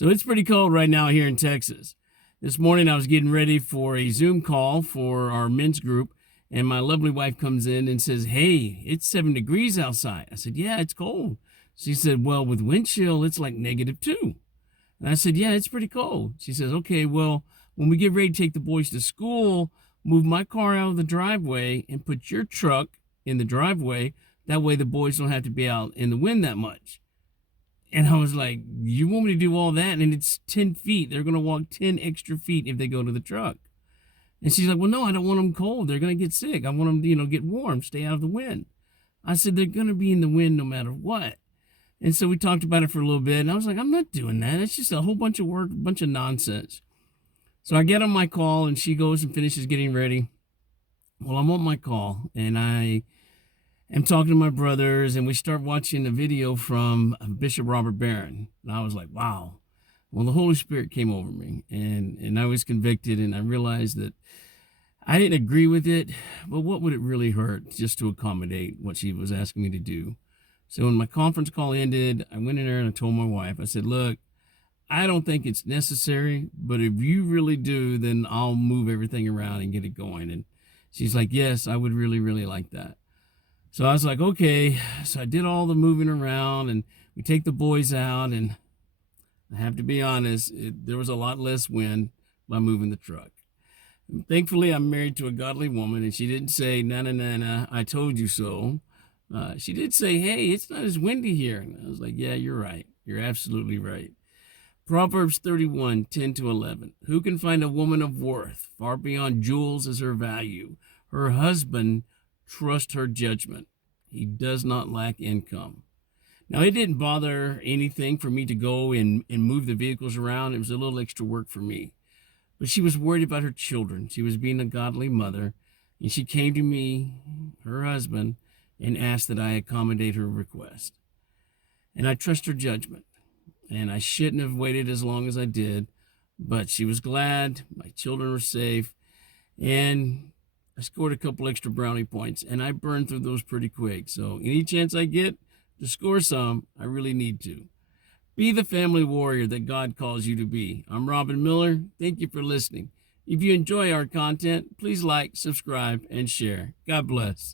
So it's pretty cold right now here in Texas. This morning I was getting ready for a Zoom call for our men's group, and my lovely wife comes in and says, "Hey, it's 7 degrees outside." I said, "Yeah, it's cold." She said, "Well, with wind chill, it's like -2." And I said, "Yeah, it's pretty cold." She says, "Okay, well, when we get ready to take the boys to school, move my car out of the driveway and put your truck in the driveway. That way the boys don't have to be out in the wind that much." And I was like, "You want me to do all that? And it's 10 feet. They're going to walk 10 extra feet if they go to the truck." And she's like, "Well, no, I don't want them cold. They're going to get sick. I want them to, get warm, stay out of the wind." I said, "They're going to be in the wind no matter what." And so we talked about it for a little bit. And I was like, "I'm not doing that. It's just a whole bunch of work, a bunch of nonsense." So I get on my call and she goes and finishes getting ready. Well, I'm on my call and I am talking to my brothers, and we start watching a video from Bishop Robert Barron. And I was like, wow. Well, the Holy Spirit came over me, and I was convicted, and I realized that I didn't agree with it, but what would it really hurt just to accommodate what she was asking me to do? So when my conference call ended, I went in there and I told my wife, I said, "Look, I don't think it's necessary, but if you really do, then I'll move everything around and get it going." And she's like, "Yes, I would really, really like that." So I was like, "Okay." So I did all the moving around, and we take the boys out, and I have to be honest, there was a lot less wind by moving the truck. And thankfully, I'm married to a godly woman, and she didn't say, "Na na na na, I told you so." She did say, "Hey, it's not as windy here." And I was like, "Yeah, you're right. You're absolutely right." Proverbs 31, 10 to 11. "Who can find a woman of worth? Far beyond jewels is her value. Her husband trust her judgment. He does not lack income." Now, it didn't bother anything for me to go and move the vehicles around. It was a little extra work for me. But she was worried about her children. She was being a godly mother. And she came to me, her husband, and asked that I accommodate her request. And I trust her judgment. And I shouldn't have waited as long as I did. But she was glad. My children were safe. And I scored a couple extra brownie points, and I burned through those pretty quick. So any chance I get to score some, I really need to. Be the family warrior that God calls you to be. I'm Robin Miller. Thank you for listening. If you enjoy our content, please like, subscribe, and share. God bless.